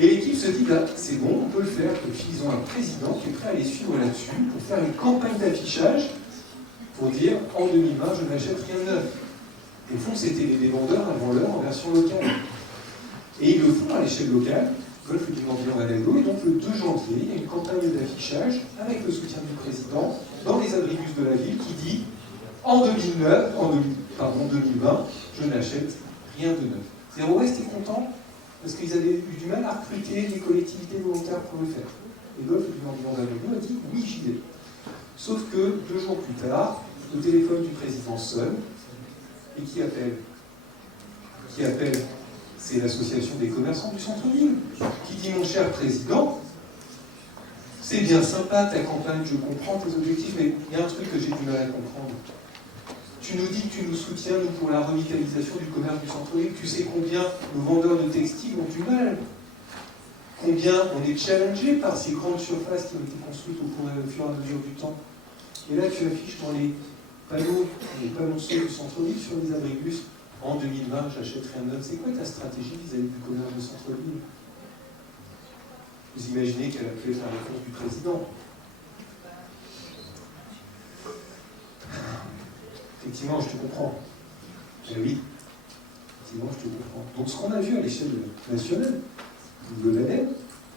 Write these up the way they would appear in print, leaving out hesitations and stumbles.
Et l'équipe se dit, bah, c'est bon, on peut le faire. Et puis ils ont un président qui est prêt à les suivre là-dessus pour faire une campagne d'affichage pour dire, en 2020, je n'achète rien de neuf. Au fond, c'était les vendeurs avant l'heure en version locale. Et ils le font à l'échelle locale, Golfe du Morbihan à Hidalgo, et donc le 2 janvier, il y a une campagne d'affichage avec le soutien du président dans les abribus de la ville qui dit en 2020, je n'achète rien de neuf. Zéro Ouest est content parce qu'ils avaient eu du mal à recruter des collectivités volontaires pour le faire. Et Golfe du Morbihan à Hidalgo a dit oui, j'y vais. Sauf que 2 jours plus tard, le téléphone du président sonne et qui appelle? C'est l'association des commerçants du centre-ville, qui dit, mon cher président, c'est bien sympa ta campagne, je comprends tes objectifs, mais il y a un truc que j'ai du mal à comprendre. Tu nous dis que tu nous soutiens, nous, pour la revitalisation du commerce du centre-ville, tu sais combien nos vendeurs de textiles ont du mal, combien on est challengé par ces grandes surfaces qui ont été construites au fur et à mesure du temps. Et là, tu affiches dans les panonceaux du centre-ville sur les abribus, en 2020, j'achète rien de neuf. C'est quoi ta stratégie vis-à-vis du commerce de centre-ville? Vous imaginez quelle a pu être la réponse du président? Effectivement, je te comprends. Eh oui, effectivement, je te comprends. Donc ce qu'on a vu à l'échelle nationale, le BDES,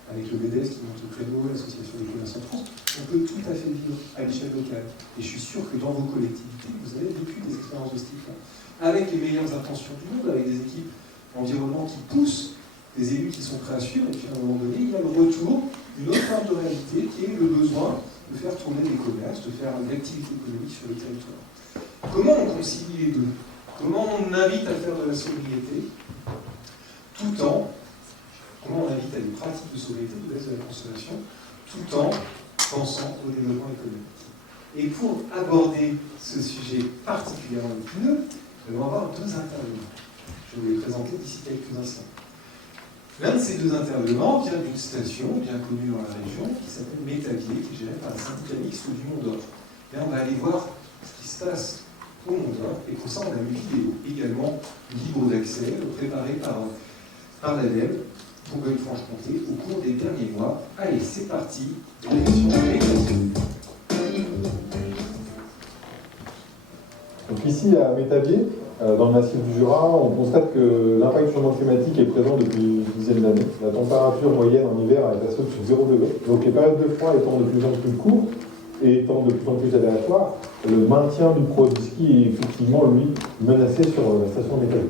avec le BDS qui monte au créneau, l'association des commerçants de France, on peut tout à fait vivre à l'échelle locale. Et je suis sûr que dans vos collectivités, vous avez vécu des expériences de ce type-là. Avec les meilleures intentions du monde, avec des équipes environnement qui poussent, des élus qui sont prêts à suivre, et puis à un moment donné, il y a le retour d'une autre forme de réalité qui est le besoin de faire tourner les commerces, de faire de l'activité économique sur le territoire. Comment on concilie les deux? Comment on invite à faire de la sobriété tout en... Comment on invite à des pratiques de sobriété, de baisse de la consommation, tout en pensant au développement économique? Et pour aborder ce sujet particulièrement épineux, nous allons avoir 2 intervenants. Je vais vous les présenter d'ici quelques instants. L'un de ces 2 intervenants vient d'une station bien connue dans la région qui s'appelle Métavier, qui est gérée par la syndicat mixte du Mont d'Or. Là, on va aller voir ce qui se passe au Mont d'Or, et pour ça, on a une vidéo également libre d'accès, préparée par l'ADEME, Bourgogne-Franche-Comté, au cours des derniers mois. Allez, c'est parti, direction Métavier. Donc ici à Métavier, dans le massif du Jura, on constate que l'impact du changement climatique est présent depuis une dizaine d'années. La température moyenne en hiver est assez au-dessus de 0 degré. Donc les périodes de froid étant de plus en plus courtes et étant de plus en plus aléatoires, le maintien du pro du ski est effectivement, lui, menacé sur la station Métavier.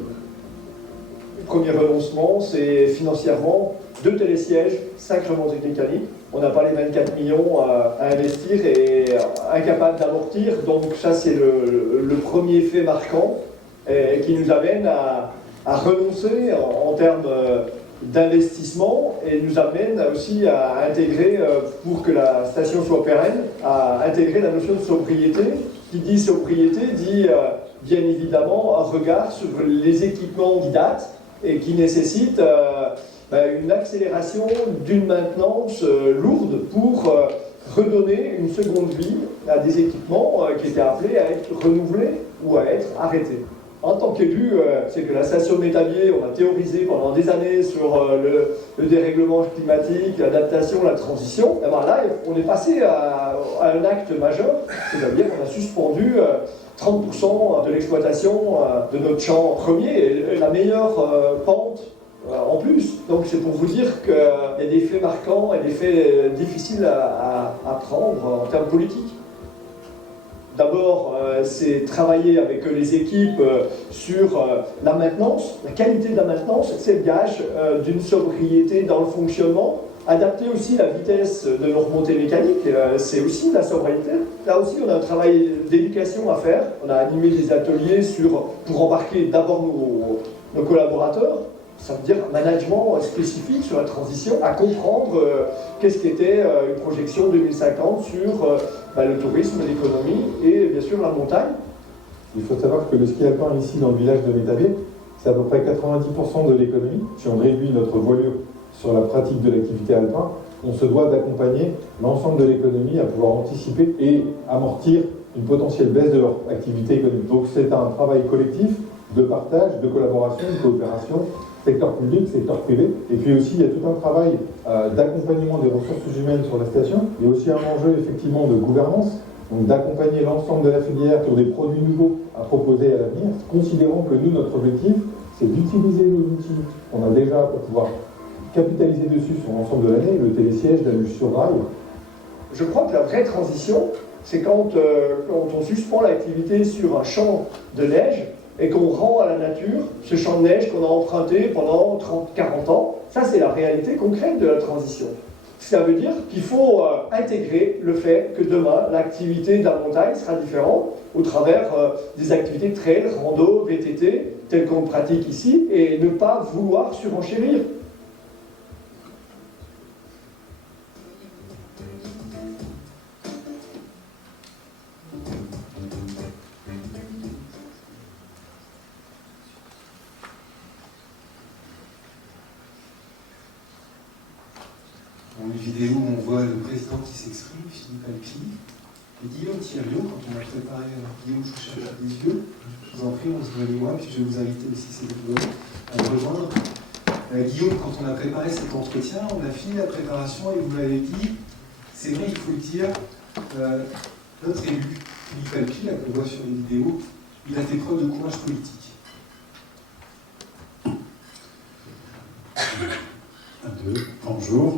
Le premier renoncement, c'est financièrement 2 télésièges, 5 remontées mécaniques. On n'a pas les 24 millions à investir et incapable d'amortir. Donc ça, c'est le premier fait marquant qui nous amène à renoncer en termes d'investissement et nous amène aussi à intégrer, pour que la station soit pérenne, à intégrer la notion de sobriété. Qui dit sobriété dit bien évidemment un regard sur les équipements qui datent et qui nécessitent une accélération d'une maintenance lourde pour redonner une seconde vie à des équipements qui étaient appelés à être renouvelés ou à être arrêtés. En tant qu'élu, c'est que la station Métavier, on a théorisé pendant des années sur le dérèglement climatique, l'adaptation, la transition. Et bien là, on est passé à un acte majeur, c'est-à-dire qu'on a suspendu 30% de l'exploitation de notre champ premier et la meilleure pente en plus. Donc c'est pour vous dire qu'il y a des faits marquants et des faits difficiles à prendre en termes politiques. D'abord, c'est travailler avec les équipes sur la maintenance, la qualité de la maintenance, c'est le gage d'une sobriété dans le fonctionnement. Adapter aussi la vitesse de nos remontées mécaniques, c'est aussi de la sobriété. Là aussi, on a un travail d'éducation à faire. On a animé des ateliers pour embarquer d'abord nos collaborateurs. Ça veut dire un management spécifique sur la transition, à comprendre qu'est-ce qu'était une projection 2050 sur le tourisme, l'économie et bien sûr la montagne. Il faut savoir que le ski alpin ici dans le village de Métavier, c'est à peu près 90% de l'économie. Si on réduit notre voilure sur la pratique de l'activité alpin, on se doit d'accompagner l'ensemble de l'économie à pouvoir anticiper et amortir une potentielle baisse de leur activité économique. Donc c'est un travail collectif de partage, de collaboration, de coopération secteur public, secteur privé. Et puis aussi, il y a tout un travail d'accompagnement des ressources humaines sur la station. Il y a aussi un enjeu effectivement de gouvernance, donc d'accompagner l'ensemble de la filière sur des produits nouveaux à proposer à l'avenir, considérant que nous, notre objectif, c'est d'utiliser les outils qu'on a déjà pour pouvoir capitaliser dessus sur l'ensemble de l'année, le télésiège, la luge sur rail. Je crois que la vraie transition, c'est quand on suspend l'activité sur un champ de neige et qu'on rend à la nature ce champ de neige qu'on a emprunté pendant 30-40 ans. Ça, c'est la réalité concrète de la transition. Ça veut dire qu'il faut intégrer le fait que demain, l'activité de la montagne sera différente au travers des activités trail, rando, VTT, telles qu'on pratique ici, et ne pas vouloir surenchérir. Une vidéo où on voit le président qui s'exprime, Philippe Alpini, et Guillaume Thiriot, quand on a préparé, Guillaume, je vous cherche des yeux, je vous en prie, on se voit moi, puis je vais vous inviter aussi, c'est à me rejoindre. Guillaume, quand on a préparé cet entretien, on a fini la préparation et vous m'avez dit, c'est vrai, il faut le dire, notre élu, Philippe Alpini, là qu'on voit sur les vidéos, il a fait preuve de courage politique.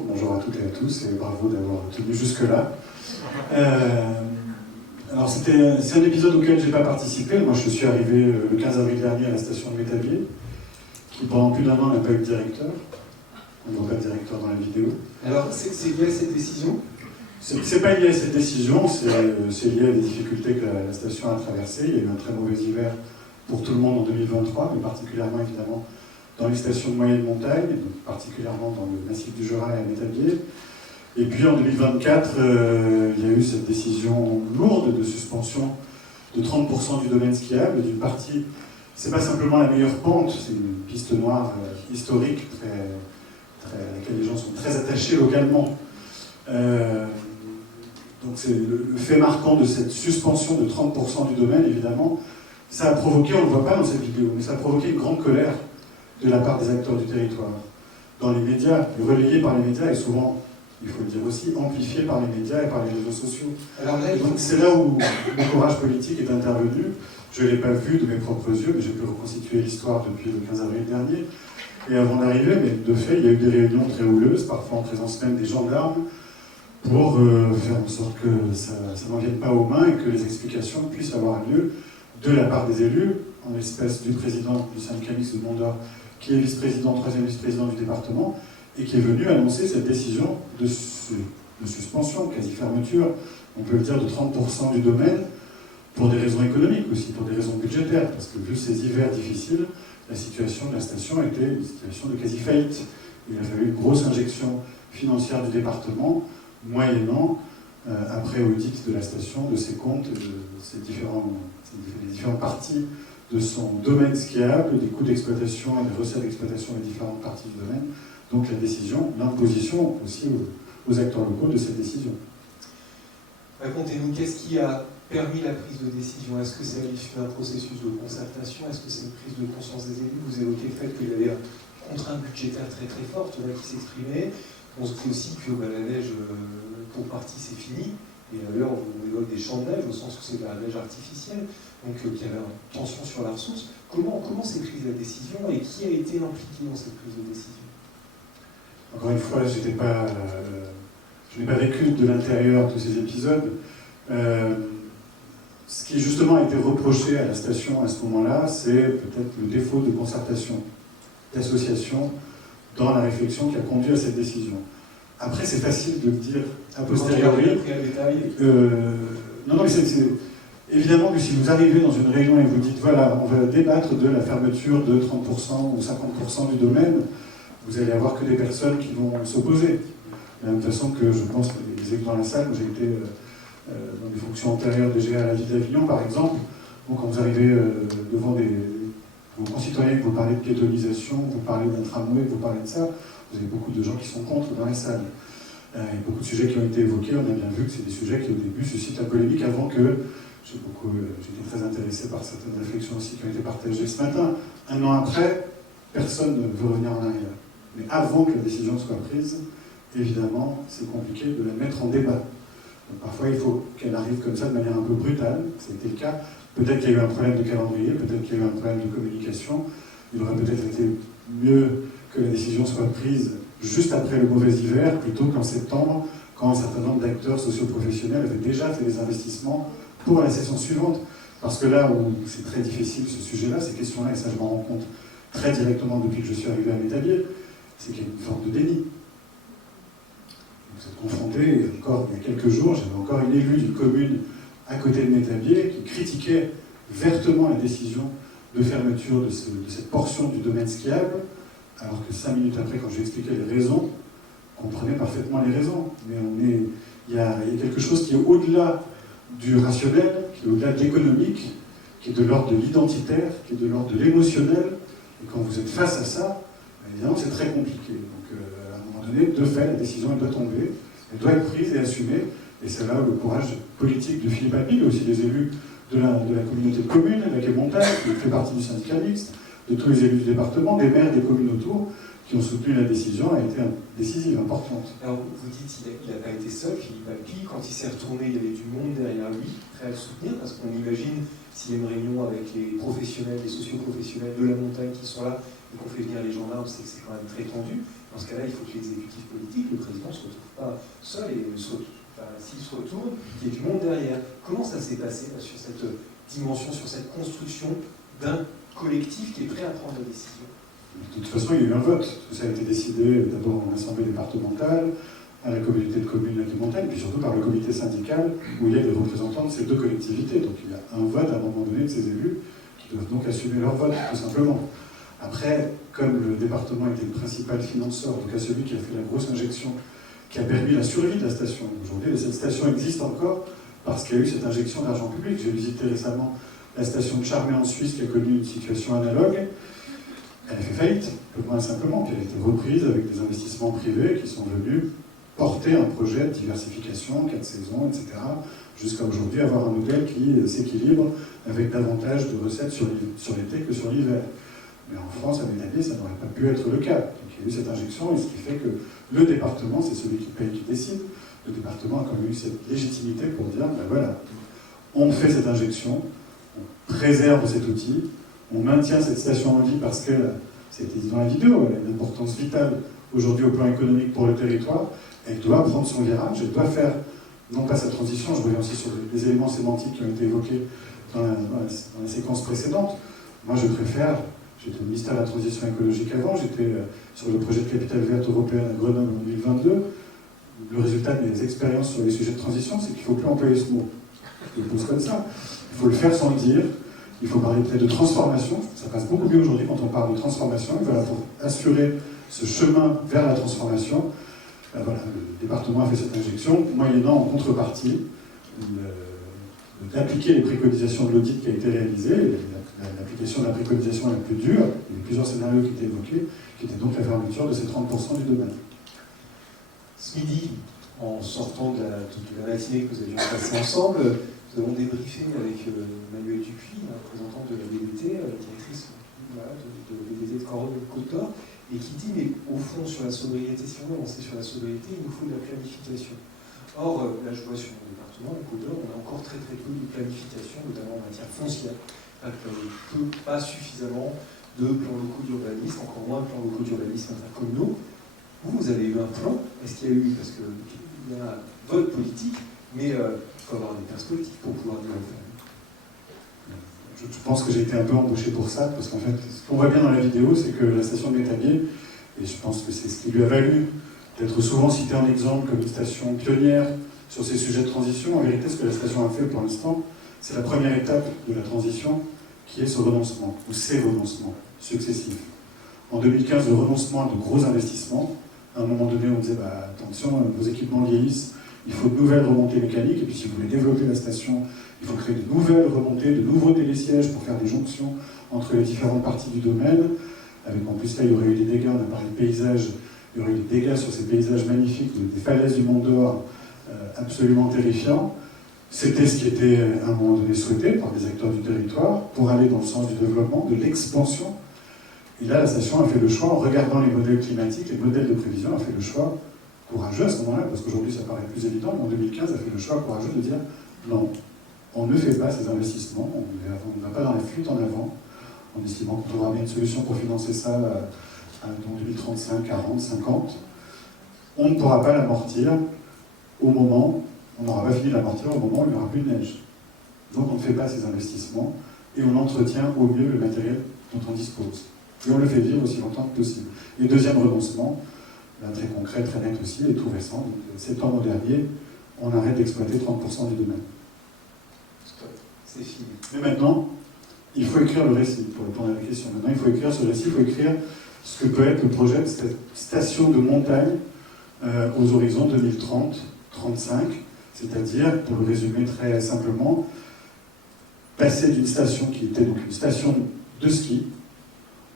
Bonjour à toutes et à tous et bravo d'avoir tenu jusque-là. Alors c'est un épisode auquel je n'ai pas participé. Moi je suis arrivé le 15 avril dernier à la station de Métabier, qui pendant plus d'un an n'a pas eu de directeur. On ne voit pas de directeur dans la vidéo. Alors c'est lié à cette décision ? C'est pas lié à cette décision, c'est lié à des difficultés que la station a traversées. Il y a eu un très mauvais hiver pour tout le monde en 2023, mais particulièrement évidemment dans les stations de moyenne montagne, donc particulièrement dans le massif du Jura et à Métabier. Et puis en 2024, il y a eu cette décision lourde de suspension de 30% du domaine skiable, d'une partie. C'est pas simplement la meilleure pente, c'est une piste noire historique à laquelle les gens sont très attachés localement. Donc c'est le fait marquant de cette suspension de 30% du domaine, évidemment, ça a provoqué, on ne le voit pas dans cette vidéo, mais ça a provoqué une grande colère de la part des acteurs du territoire. Dans les médias, relayé par les médias et souvent, il faut le dire aussi, amplifié par les médias et par les réseaux sociaux. Alors là, donc c'est là où le courage politique est intervenu. Je ne l'ai pas vu de mes propres yeux, mais j'ai pu reconstituer l'histoire depuis le 15 avril dernier. Et avant d'arriver, mais de fait, il y a eu des réunions très houleuses, parfois en présence même des gendarmes, pour faire en sorte que ça n'en vienne pas aux mains et que les explications puissent avoir lieu de la part des élus, en l'espèce du président du syndicat mixte de Mont-d'Or, qui est vice-président, troisième vice-président du département, et qui est venu annoncer cette décision de suspension, quasi-fermeture, on peut le dire, de 30% du domaine, pour des raisons économiques aussi, pour des raisons budgétaires, parce que vu ces hivers difficiles, la situation de la station était une situation de quasi-faillite. Il a fallu une grosse injection financière du département, moyennant, après audit de la station, de ses comptes, de les différentes parties de son domaine skiable, des coûts d'exploitation et des recettes d'exploitation des différentes parties du domaine. Donc la décision, l'imposition aussi aux acteurs locaux de cette décision. Racontez-nous, qu'est-ce qui a permis la prise de décision? Est-ce que c'est à l'issue d'un processus de concertation? Est-ce que c'est une prise de conscience des élus? Vous évoquez le fait qu'il y avait une contrainte budgétaire très très forte là, qui s'exprimait. On se dit aussi que la neige, pour partie, c'est fini. Et à l'heure, on évoque des champs de neige, au sens où c'est de la neige artificielle. Donc il y avait une tension sur la ressource. Comment s'est prise la décision et qui a été impliqué dans cette prise de décision? Encore une fois, je n'ai pas vécu de l'intérieur tous ces épisodes. Ce qui justement a été reproché à la station à ce moment-là, c'est peut-être le défaut de concertation, d'association dans la réflexion qui a conduit à cette décision. Après, c'est facile de le dire a posteriori. Non, mais c'est évidemment que si vous arrivez dans une réunion et vous dites voilà, on va débattre de la fermeture de 30% ou 50% du domaine, vous allez avoir que des personnes qui vont s'opposer. De la même façon que je pense que les élus dans la salle, où j'ai été dans des fonctions antérieures déjà à la ville d'Avignon, par exemple, donc quand vous arrivez devant vos concitoyens, que vous parlez de piétonisation, vous parlez d'un tramway, vous parlez de ça, vous avez beaucoup de gens qui sont contre dans la salle. Il y a beaucoup de sujets qui ont été évoqués, on a bien vu que c'est des sujets qui au début suscitent la polémique avant que, j'ai été très intéressé par certaines réflexions aussi qui ont été partagées ce matin. Un an après, personne ne veut revenir en arrière. Mais avant que la décision soit prise, évidemment, c'est compliqué de la mettre en débat. Donc, parfois, il faut qu'elle arrive comme ça de manière un peu brutale. C'était le cas. Peut-être qu'il y a eu un problème de calendrier, peut-être qu'il y a eu un problème de communication. Il aurait peut-être été mieux que la décision soit prise juste après le mauvais hiver, plutôt qu'en septembre, quand un certain nombre d'acteurs socioprofessionnels avaient déjà fait des investissements pour la session suivante. Parce que là où c'est très difficile ce sujet-là, ces questions-là, et ça je m'en rends compte très directement depuis que je suis arrivé à Métabier, c'est qu'il y a une forme de déni. Vous êtes confronté, encore il y a quelques jours, j'avais encore une élue d'une commune à côté de Métabier qui critiquait vertement la décision de fermeture de cette portion du domaine skiable, alors que 5 minutes après, quand je lui expliquais les raisons, on comprenait parfaitement les raisons. Mais il y a quelque chose qui est au-delà du rationnel, qui est au-delà de l'économique, qui est de l'ordre de l'identitaire, qui est de l'ordre de l'émotionnel. Et quand vous êtes face à ça, évidemment, c'est très compliqué. Donc, à un moment donné, de fait, la décision, elle doit tomber, elle doit être prise et assumée. Et c'est là où le courage politique de Philippe Appel, mais aussi des élus de la communauté de communes, la Quai Montagne, qui fait partie du syndicat mixte, de tous les élus du département, des maires des communes autour, qui ont soutenu la décision, a été décisive, importante. Alors, vous dites qu'il n'a pas été seul, Philippe Appel. Quand il s'est retourné, il y avait du monde derrière lui, prêt à le soutenir, parce qu'on imagine, s'il y a une réunion avec les professionnels, les socioprofessionnels de la montagne qui sont là, et qu'on fait venir les gendarmes, c'est que c'est quand même très tendu. Dans ce cas-là, il faut que l'exécutif politique, le président, ne se retrouve pas seul, et s'il se retourne, il y ait du monde derrière. Comment ça s'est passé là, sur cette dimension, sur cette construction d'un collectif qui est prêt à prendre la décision? De toute façon, il y a eu un vote. Tout ça a été décidé d'abord en assemblée départementale, à la communauté de communes de la Montagne, puis surtout par le comité syndical, où il y a des représentants de ces deux collectivités. Donc il y a un vote à un moment donné de ces élus qui doivent donc assumer leur vote, tout simplement. Après, comme le département était le principal financeur, en tout cas celui qui a fait la grosse injection, qui a permis la survie de la station. Aujourd'hui, cette station existe encore parce qu'il y a eu cette injection d'argent public. J'ai visité récemment la station de Charmey en Suisse, qui a connu une situation analogue. Elle a fait faillite, moins simplement, puis elle a été reprise avec des investissements privés qui sont venus porter un projet de diversification, 4 saisons, etc., jusqu'à aujourd'hui avoir un modèle qui s'équilibre avec davantage de recettes sur l'été que sur l'hiver. Mais en France, à Métabier, ça n'aurait pas pu être le cas. Donc il y a eu cette injection, et ce qui fait que le département, c'est celui qui paye, qui décide. Le département a quand même eu cette légitimité pour dire, ben voilà, on fait cette injection, on préserve cet outil, on maintient cette station en vie parce qu'elle, c'était dit dans la vidéo, elle a une importance vitale aujourd'hui au plan économique pour le territoire. Elle doit prendre son virage, elle doit faire, non pas sa transition, je reviens aussi sur les éléments sémantiques qui ont été évoqués dans la séquence précédente. Moi, je préfère, j'étais au ministère de la Transition écologique avant, j'étais sur le projet de capitale verte européenne à Grenoble en 2022. Le résultat de mes expériences sur les sujets de transition, c'est qu'il ne faut plus employer ce mot. Je le pose comme ça. Il faut le faire sans le dire. Il faut parler peut-être de transformation. Ça passe beaucoup mieux aujourd'hui quand on parle de transformation. Et voilà, pour assurer ce chemin vers la transformation, ben voilà, le département a fait cette injection, moyennant en contrepartie d'appliquer les préconisations de l'audit qui a été réalisé. L'application de la préconisation la plus dure, il y a plusieurs scénarios qui étaient évoqués, qui étaient donc la fermeture de ces 30% du domaine. Ce midi, en sortant de la matinée que nous avions passée ensemble, nous avons débriefé avec Manuel Dupuis, un représentant de la DDT, directrice de DDT de Côte d'Or, et qui dit, mais au fond, sur la sobriété, si on veut avancer sur la sobriété, il nous faut de la planification. Or, là, je vois sur mon département, le Côte d'Or, on a encore très peu de planification, notamment en matière foncière. Pas suffisamment de plans locaux d'urbanisme, encore moins de plans locaux d'urbanisme intercommunaux. Vous avez eu un plan, est-ce qu'il y a eu, parce qu'il y a votre politique, mais il faut avoir des places politiques pour pouvoir dire le faire. Je pense que j'ai été un peu embauché pour ça, parce qu'en fait, ce qu'on voit bien dans la vidéo, c'est que la station de Métabier, et je pense que c'est ce qui lui a valu d'être souvent citée en exemple comme une station pionnière sur ces sujets de transition, en vérité, ce que la station a fait pour l'instant, c'est la première étape de la transition, qui est ce renoncement, ou ces renoncements successifs. En 2015, le renoncement à de gros investissements. À un moment donné, on disait, bah, attention, vos équipements vieillissent, il faut de nouvelles remontées mécaniques, et puis si vous voulez développer la station, il faut créer de nouvelles remontées, de nouveaux télésièges pour faire des jonctions entre les différentes parties du domaine. Avec en plus là, il y aurait eu des dégâts, on a parlé de paysages, il y aurait eu des dégâts sur ces paysages magnifiques, des falaises du Mont d'Or absolument terrifiants. C'était ce qui était à un moment donné souhaité par des acteurs du territoire pour aller dans le sens du développement, de l'expansion. Et là, la station a fait le choix, en regardant les modèles climatiques, les modèles de prévision, a fait le choix courageux à ce moment-là, parce qu'aujourd'hui ça paraît plus évident, mais en 2015 a fait le choix courageux de dire non, on ne fait pas ces investissements, on ne va pas dans la fuite en avant, en estimant qu'on trouvera bien une solution pour financer ça dans 2035, 40, 50. On ne pourra pas l'amortir au moment, on n'aura pas fini de l'amortir au moment où il n'y aura plus de neige. Donc on ne fait pas ces investissements et on entretient au mieux le matériel dont on dispose. Et on le fait vivre aussi longtemps que possible. Et deuxième renoncement, très concret, très net aussi, et tout récent, donc, septembre dernier, on arrête d'exploiter 30% du domaine. Stop, c'est fini. Mais maintenant, il faut écrire le récit, pour répondre à la question. Maintenant, il faut écrire ce récit, il faut écrire ce que peut être le projet de cette station de montagne aux horizons 2030-35, c'est-à-dire, pour le résumer très simplement, passer d'une station qui était donc une station de ski,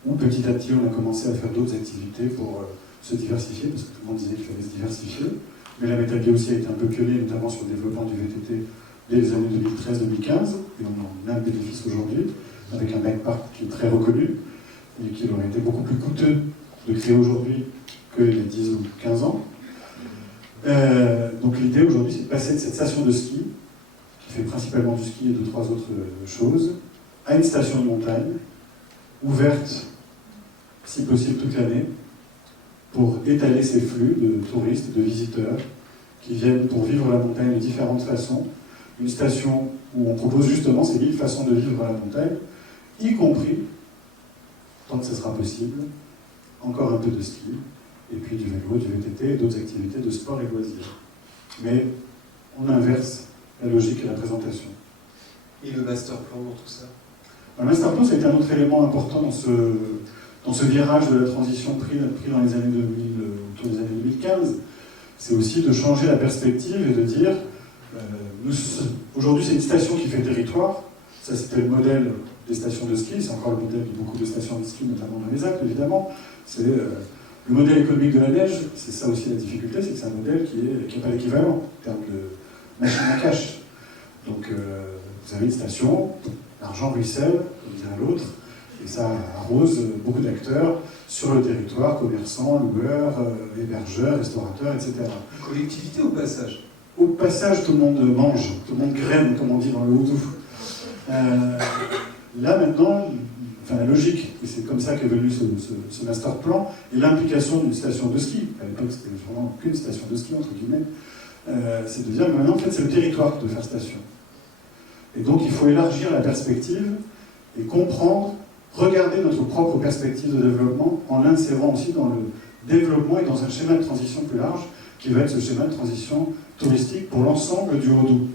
où petit à petit on a commencé à faire d'autres activités pour se diversifier, parce que tout le monde disait qu'il fallait se diversifier, mais la Metal Gear aussi a été un peu pionnier, notamment sur le développement du VTT dès les années 2013-2015, et on en a un bénéfice aujourd'hui, avec un bike-park qui est très reconnu, et qui aurait été beaucoup plus coûteux de créer aujourd'hui qu'il y a 10 ou 15 ans. Donc l'idée aujourd'hui, c'est de passer de cette station de ski, qui fait principalement du ski et 2-3 autres choses, à une station de montagne, ouverte, si possible toute l'année, pour étaler ces flux de touristes, de visiteurs, qui viennent pour vivre la montagne de différentes façons. Une station où on propose justement ces 1000 façons de vivre la montagne, y compris, tant que ce sera possible, encore un peu de ski, et puis du vélo, du VTT, et d'autres activités de sport et loisirs. Mais on inverse la logique et la présentation. Et le master plan dans tout ça? Le master plan, ça a été un autre élément important dans ce virage de la transition pris dans les années 2000, autour des années 2015. C'est aussi de changer la perspective et de dire, aujourd'hui c'est une station qui fait territoire, ça c'était le modèle des stations de ski, c'est encore le modèle de beaucoup de stations de ski, notamment dans les Alpes évidemment, c'est le modèle économique de la neige, c'est ça aussi la difficulté, c'est que c'est un modèle qui n'est pas l'équivalent en termes de machine à cash. Donc vous avez une station, l'argent ruisselle, comme dirait l'autre, et ça arrose beaucoup d'acteurs sur le territoire, commerçants, loueurs, hébergeurs, restaurateurs, etc. Collectivité au passage? Au passage, tout le monde mange, tout le monde graine, comme on dit dans le Houdou. Là maintenant, la logique, et c'est comme ça qu'est venu ce master plan, et l'implication d'une station de ski, à l'époque c'était vraiment qu'une station de ski, entre guillemets, c'est de dire que maintenant en fait c'est le territoire qui doit faire station. Et donc il faut élargir la perspective et comprendre, regarder notre propre perspective de développement en l'insérant aussi dans le développement et dans un schéma de transition plus large qui va être ce schéma de transition touristique pour l'ensemble du Haut-Doubs.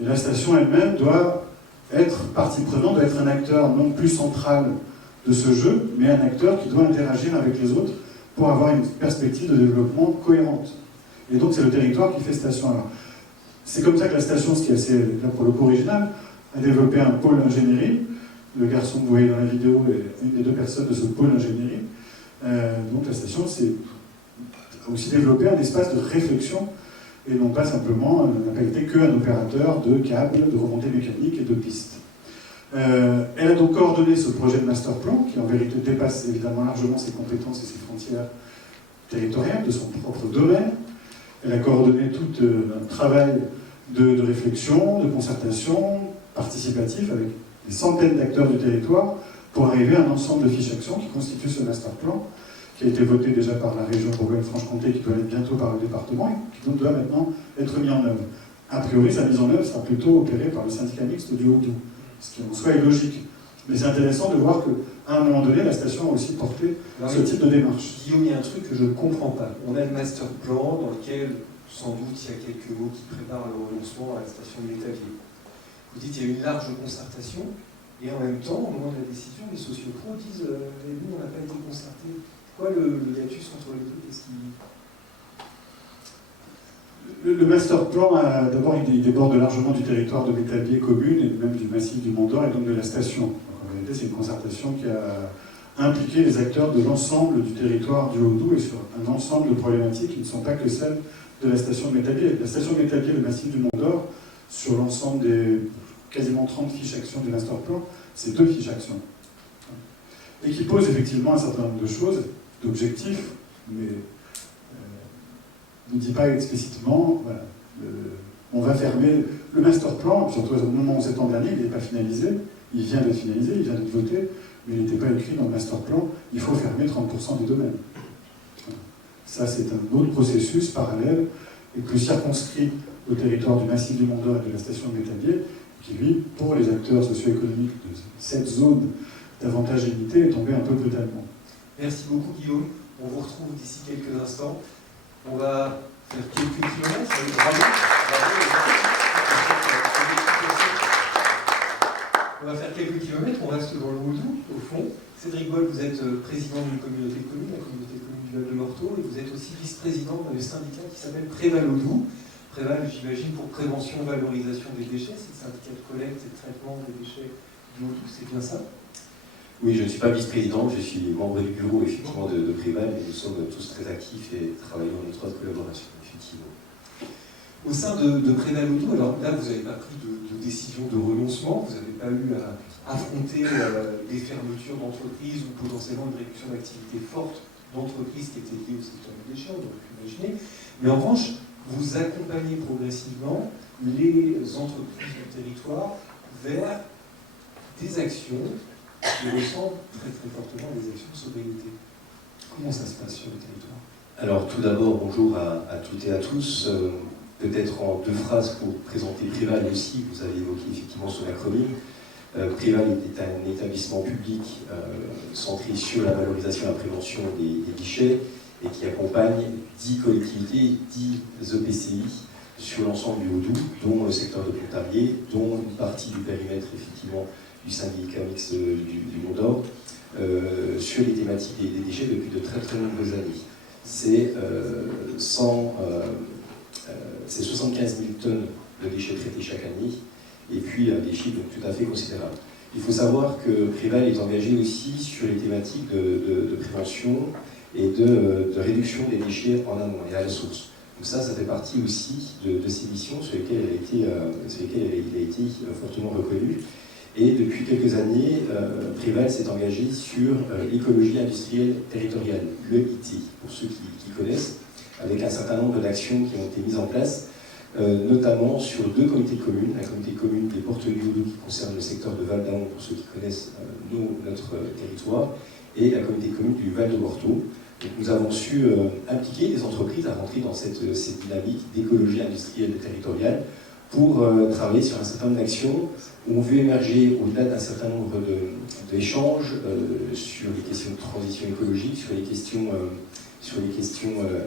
Et la station elle-même doit être partie prenante, doit être un acteur non plus central de ce jeu, mais un acteur qui doit interagir avec les autres pour avoir une perspective de développement cohérente. Et donc c'est le territoire qui fait station. Alors, c'est comme ça que la station, ce qui est assez, là pour le coup original, a développé un pôle ingénierie. Le garçon que vous voyez dans la vidéo est une des deux personnes de ce pôle ingénierie. Donc la station a aussi développé un espace de réflexion et non pas simplement, n'a pas été qu'un opérateur de câbles, de remontées mécaniques et de pistes. Elle a donc coordonné ce projet de master plan qui en vérité dépasse évidemment largement ses compétences et ses frontières territoriales de son propre domaine. Elle a coordonné tout un travail de réflexion, de concertation participatif avec des centaines d'acteurs du territoire pour arriver à un ensemble de fiches actions qui constitue ce master plan, qui a été voté déjà par la région Bourgogne-Franche-Comté, qui doit l'être bientôt par le département, et qui donc doit maintenant être mis en œuvre. A priori, sa mise en œuvre sera plutôt opérée par le syndicat mixte du Haut-Doubs, ce qui en soi est logique. Mais c'est intéressant de voir qu'à un moment donné, la station a aussi porté ce type de démarche. Guillaume, il y a un truc que je ne comprends pas. On a le master plan dans lequel, sans doute, il y a quelques mots qui préparent le renoncement à la station de Métavier. Vous dites qu'il y a une large concertation, et en même temps, au moment de la décision, les sociopros disent nous, on n'a pas été concertés. Quoi le hiatus entre les deux? Le master plan, d'abord, il déborde largement du territoire de Métavier commune et même du massif du Mont d'Or et donc de la station. Donc, en réalité, c'est une concertation qui a impliqué les acteurs de l'ensemble du territoire du Haut-Doubs et sur un ensemble de problématiques qui ne sont pas que celles de la station de Métavier. La station de Métavier, le massif du Mont d'Or, sur l'ensemble des quasiment 30 fiches actions du master plan, c'est 2 fiches actions. et qui pose effectivement un certain nombre de choses, d'objectifs, mais ne dit pas explicitement, voilà, on va fermer le master plan, surtout au moment où c'est en dernier, il n'est pas finalisé, il vient d'être finalisé, il vient d'être voté, mais il n'était pas écrit dans le master plan, il faut fermer 30% du domaine. Ça, c'est un autre processus parallèle et plus circonscrit au territoire du massif du Mont-d'Or et de la station de Métabier, qui, lui, pour les acteurs socio-économiques de cette zone davantage limitée, est tombé un peu brutalement. Merci beaucoup, Guillaume. On vous retrouve d'ici quelques instants. On va faire quelques kilomètres. Bravo. On va faire quelques kilomètres. On reste dans le Haut-Doubs, au fond. Cédric Boll, vous êtes président d'une communauté de communes, la communauté de communes du Val-de-Morteau, et vous êtes aussi vice-président d'un syndicat qui s'appelle Préval Haut-Doubs. Préval, j'imagine, pour prévention, valorisation des déchets, c'est le syndicat de collecte et de traitement des déchets du Haut-Doubs, c'est bien ça? Oui, je ne suis pas vice-président, je suis membre du bureau effectivement de Préval, mais nous sommes tous très actifs et travaillons en étroite collaboration, effectivement. Au sein de Préval Haut-Doubs, alors là, vous n'avez pas pris de décision de renoncement, vous n'avez pas eu à affronter des fermetures d'entreprises ou potentiellement une réduction d'activité forte d'entreprises qui étaient liées au secteur des déchets, on aurait pu imaginer. Mais en revanche, vous accompagnez progressivement les entreprises du territoire vers des actions qui ressemblent très très fortement à des actions de sobriété. Comment ça se passe sur le territoire? Alors tout d'abord, bonjour à toutes et à tous. Peut-être en deux phrases pour présenter Préval aussi, vous avez évoqué effectivement son acronyme. Préval est un établissement public centré sur la valorisation et la prévention des déchets et qui accompagne 10 collectivités, 10 EPCI sur l'ensemble du Haut-Doubs, dont le secteur de Pontarlier, dont une partie du périmètre effectivement du syndicat mixte du Mont-d'Or, sur les thématiques des déchets depuis de très très nombreuses années. C'est 75 000 tonnes de déchets traités chaque année, et puis des chiffres donc, tout à fait considérables. Il faut savoir que Préval est engagé aussi sur les thématiques de prévention et de réduction des déchets en amont et à la source. Donc ça fait partie aussi de ces missions sur lesquelles il a été fortement reconnu. Et depuis quelques années, Préval s'est engagé sur l'écologie industrielle territoriale, l'EIT, pour ceux qui connaissent, avec un certain nombre d'actions qui ont été mises en place, notamment sur 2 comités de communes, la communauté de communes des Portes du Haut-Doubs qui concerne le secteur de Val-d'Aon, pour ceux qui connaissent notre territoire, et la communauté de communes du Val-de-Morteau. Donc nous avons su impliquer des entreprises à rentrer dans cette dynamique d'écologie industrielle et territoriale pour travailler sur un certain nombre d'actions où on veut émerger, au-delà d'un certain nombre d'échanges sur les questions de transition écologique, sur les questions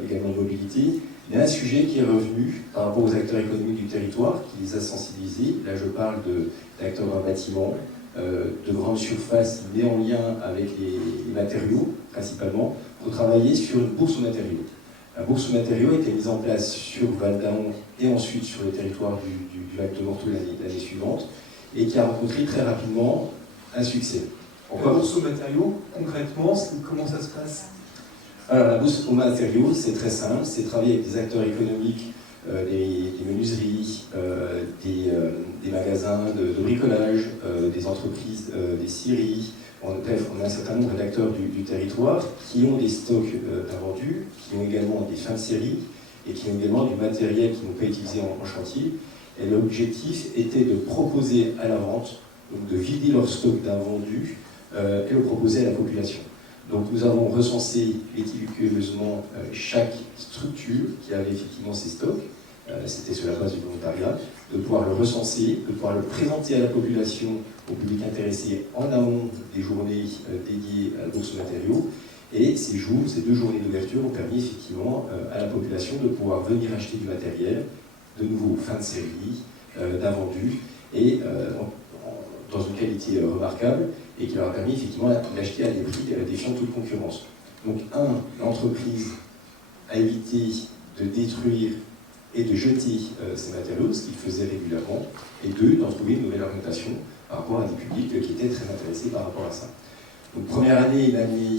également de mobilité. Il y a un sujet qui est revenu par rapport aux acteurs économiques du territoire, qui les a sensibilisés. Là, je parle d'acteurs d'un bâtiment, de grandes surfaces, mais en lien avec les matériaux, principalement, pour travailler sur une bourse aux matériaux. La bourse aux matériaux a été mise en place sur Val-d'Aon et ensuite sur le territoire du Val-de-Morteau l'année suivante, et qui a rencontré très rapidement un succès. La bourse aux matériaux, concrètement, comment ça se passe? Alors la bourse aux matériaux, c'est très simple, c'est travailler avec des acteurs économiques, des menuiseries, des magasins de bricolage, des entreprises, des scieries. Bref, on a un certain nombre d'acteurs du territoire qui ont des stocks invendus, qui ont également des fins de série et qui ont également du matériel qu'ils n'ont pas utilisé en chantier. Et l'objectif était de proposer à la vente, donc de vider leur stock d'invendus et le proposer à la population. Donc nous avons recensé méticuleusement chaque structure qui avait effectivement ces stocks, c'était sur la base du volontariat, de pouvoir le recenser, de pouvoir le présenter à la population, au public intéressé en amont des journées dédiées à la bourse aux matériaux. Et ces 2 journées d'ouverture ont permis effectivement à la population de pouvoir venir acheter du matériel, de nouveau fin de série, d'invendus, et dans une qualité remarquable, et qui leur a permis effectivement d'acheter à des prix défiant toute concurrence. Donc l'entreprise a évité de détruire et de jeter ces matériaux, ce qu'ils faisaient régulièrement, et 2, d'en trouver une nouvelle orientation par rapport à des publics qui étaient très intéressés par rapport à ça. Donc première année, une année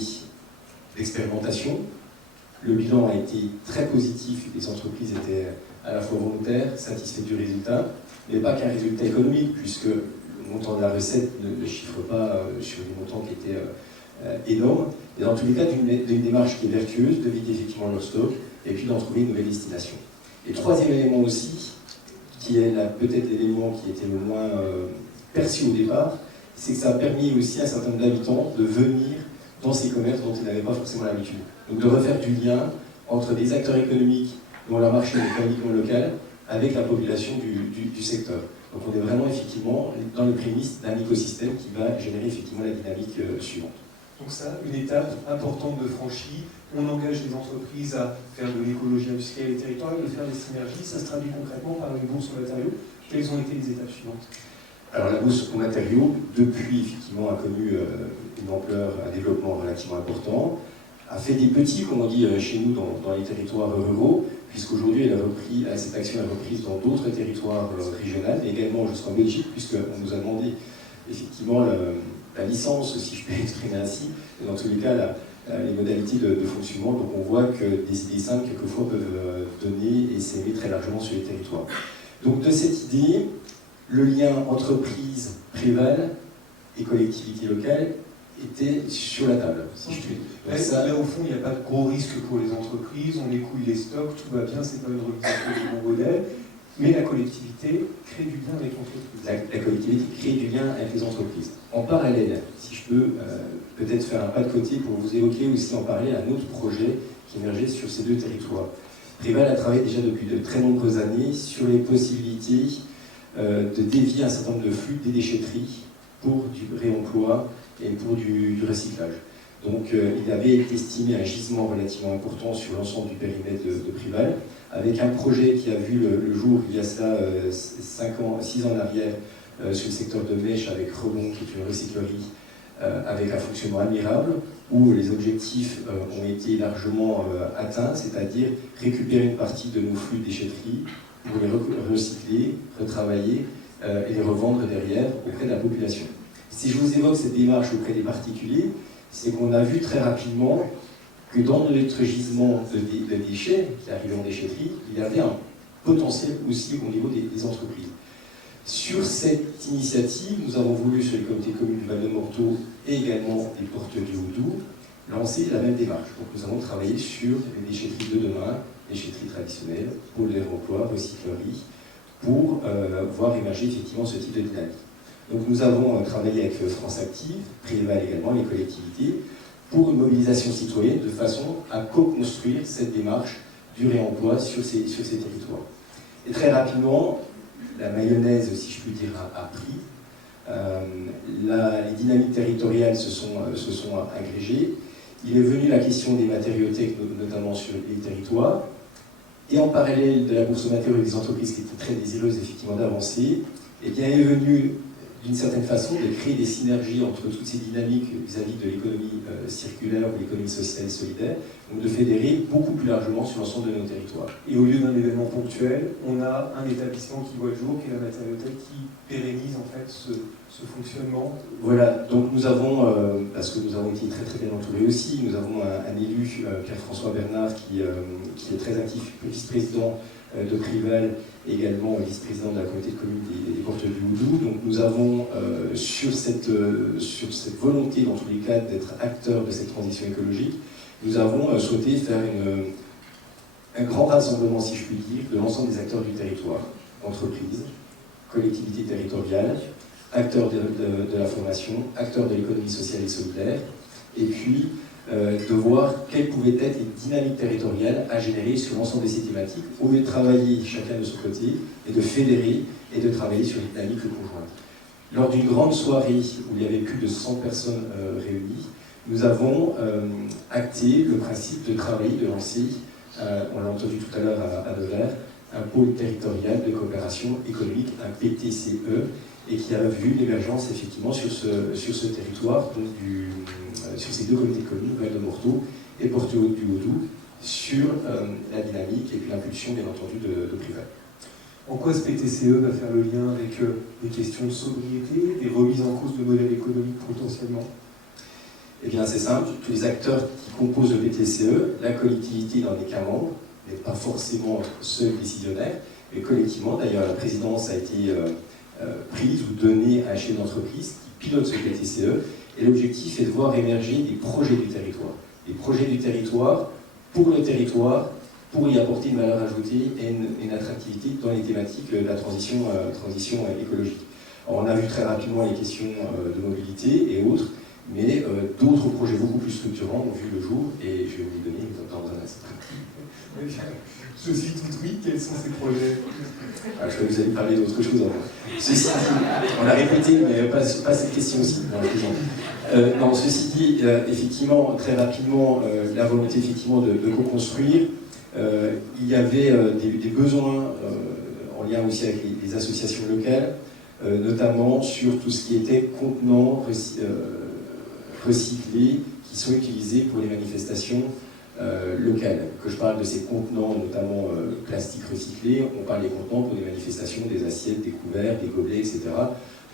d'expérimentation. Le bilan a été très positif, les entreprises étaient à la fois volontaires, satisfaites du résultat, mais pas qu'un résultat économique, puisque le montant de la recette ne chiffre pas sur des montants qui étaient énorme. Et dans tous les cas, d'une démarche qui est vertueuse, de vider effectivement leur stock, et puis d'en trouver une nouvelle destination. Et troisième élément aussi, qui est peut-être l'élément qui était le moins perçu au départ, c'est que ça a permis aussi à un certain nombre d'habitants de venir dans ces commerces dont ils n'avaient pas forcément l'habitude. Donc de refaire du lien entre des acteurs économiques dont leur marché n'est pas uniquement local, avec la population du secteur. Donc on est vraiment effectivement dans le prémisse d'un écosystème qui va générer effectivement la dynamique suivante. Donc ça, une étape importante de franchie. On engage les entreprises à faire de l'écologie industrielle et territoriale, de faire des synergies. Ça se traduit concrètement par une bourse aux matériaux. Quelles ont été les étapes suivantes? Alors la bourse aux matériaux, depuis effectivement, a connu une ampleur, un développement relativement important, a fait des petits, comme on dit chez nous dans les territoires ruraux, puisqu'aujourd'hui cette action est reprise dans d'autres territoires régionaux, mais également jusqu'en Belgique, puisqu'on nous a demandé effectivement la licence, si je peux exprimer ainsi, et dans tous les cas les modalités de fonctionnement. Donc on voit que des idées simples quelquefois peuvent donner et s'aimer très largement sur les territoires. Donc de cette idée, le lien entreprise, Préval et collectivité locale était sur la table, si je puis dire. Là, au fond, il n'y a pas de gros risque pour les entreprises, on écoule les stocks, tout va bien, c'est pas une remise en cause du bon modèle, mais la collectivité crée du lien avec l'entreprise. La collectivité crée du lien avec les entreprises. En parallèle, si je peux peut-être faire un pas de côté pour vous évoquer aussi en parallèle un autre projet qui émergeait sur ces deux territoires. Préval a travaillé déjà depuis de très nombreuses années sur les possibilités de dévier un certain nombre de flux des déchetteries pour du réemploi et pour du recyclage. Donc il avait estimé un gisement relativement important sur l'ensemble du périmètre de Préval, avec un projet qui a vu le jour il y a cela 6 ans en arrière sur le secteur de Mèche avec Rebond, qui est une recyclerie avec un fonctionnement admirable, où les objectifs ont été largement atteints, c'est-à-dire récupérer une partie de nos flux de déchetterie pour les recycler, retravailler et les revendre derrière auprès de la population. Si je vous évoque cette démarche auprès des particuliers, c'est qu'on a vu très rapidement que dans notre gisement de déchets qui arrivait en déchetterie, il y avait un potentiel aussi au niveau des entreprises. Sur cette initiative, nous avons voulu, sur les comités communes du Val-de-Morteau et également des portes du Haut-Doubs, lancer la même démarche. Donc nous avons travaillé sur les déchetteries de demain, déchetteries traditionnelles, pôles de réemploi, recyclerie, pour voir émerger effectivement ce type de dynamique. Donc nous avons travaillé avec France Active, Préval également, les collectivités, pour une mobilisation citoyenne de façon à co-construire cette démarche du réemploi sur ces territoires. Et très rapidement, la mayonnaise, si je puis dire, a pris. Les dynamiques territoriales se sont agrégées. Il est venu la question des matériothèques, notamment sur les territoires. Et en parallèle de la bourse aux matériaux et des entreprises qui étaient très désireuses effectivement d'avancer, eh bien, il est venu d'une certaine façon de créer des synergies entre toutes ces dynamiques vis-à-vis de l'économie circulaire ou l'économie sociale et solidaire, donc de fédérer beaucoup plus largement sur l'ensemble de nos territoires. Et au lieu d'un événement ponctuel, on a un établissement qui voit le jour, qui est la matériothèque, qui pérennise en fait ce fonctionnement. Voilà, donc nous avons, parce que nous avons été très très bien entourés aussi, nous avons un élu, Pierre-François Bernard, qui est très actif, vice-président de Préval, également vice-président de la communauté de communes des portes du Haut-Doubs. Donc nous avons, sur cette volonté, dans tous les cas, d'être acteurs de cette transition écologique, nous avons souhaité faire un grand rassemblement, si je puis dire, de l'ensemble des acteurs du territoire, entreprises, collectivités territoriales, acteurs de la formation, acteurs de l'économie sociale et solidaire, et puis de voir quelles pouvaient être les dynamiques territoriales à générer sur l'ensemble de ces thématiques, au lieu de travailler chacun de son côté, et de fédérer et de travailler sur les dynamiques conjointes. Lors d'une grande soirée où il y avait plus de 100 personnes réunies, nous avons acté le principe de travailler, de lancer, on l'a entendu tout à l'heure à Nevers, un pôle territorial de coopération économique, un PTCE, et qui a vu l'émergence effectivement sur ce territoire, donc sur ces deux comités de communes, Val-de-Morteau et Porte du Haut-Doubs, sur la dynamique et puis l'impulsion, bien entendu, de Préval. En quoi ce PTCE va faire le lien avec des questions de sobriété, des remises en cause de modèles économiques potentiellement? Eh bien, c'est simple, tous les acteurs qui composent le PTCE, la collectivité n'en est qu'un membre, n'est pas forcément seul décisionnaire, mais collectivement, d'ailleurs, la présidence a été prise ou donnée à un chef d'entreprise qui pilote ce PTCE Et l'objectif est de voir émerger des projets du territoire. Des projets du territoire, pour y apporter une valeur ajoutée et une attractivité dans les thématiques de la transition écologique. Alors, on a vu très rapidement les questions de mobilité et autres, mais d'autres projets beaucoup plus structurants ont vu le jour, et je vais vous les donner dans un instant. Je suis tout oui, quels sont ces projets? Je crois que vous allez parler d'autre chose avant. Ceci dit, on l'a répété, mais pas cette question aussi. Non, ceci dit, effectivement, très rapidement, la volonté effectivement de co-construire, il y avait des besoins en lien aussi avec les associations locales, notamment sur tout ce qui était contenants recyclés qui sont utilisés pour les manifestations locales. Que je parle de ces contenants, notamment plastiques recyclés, on parle des contenants pour des manifestations, des assiettes, des couverts, des gobelets, etc.,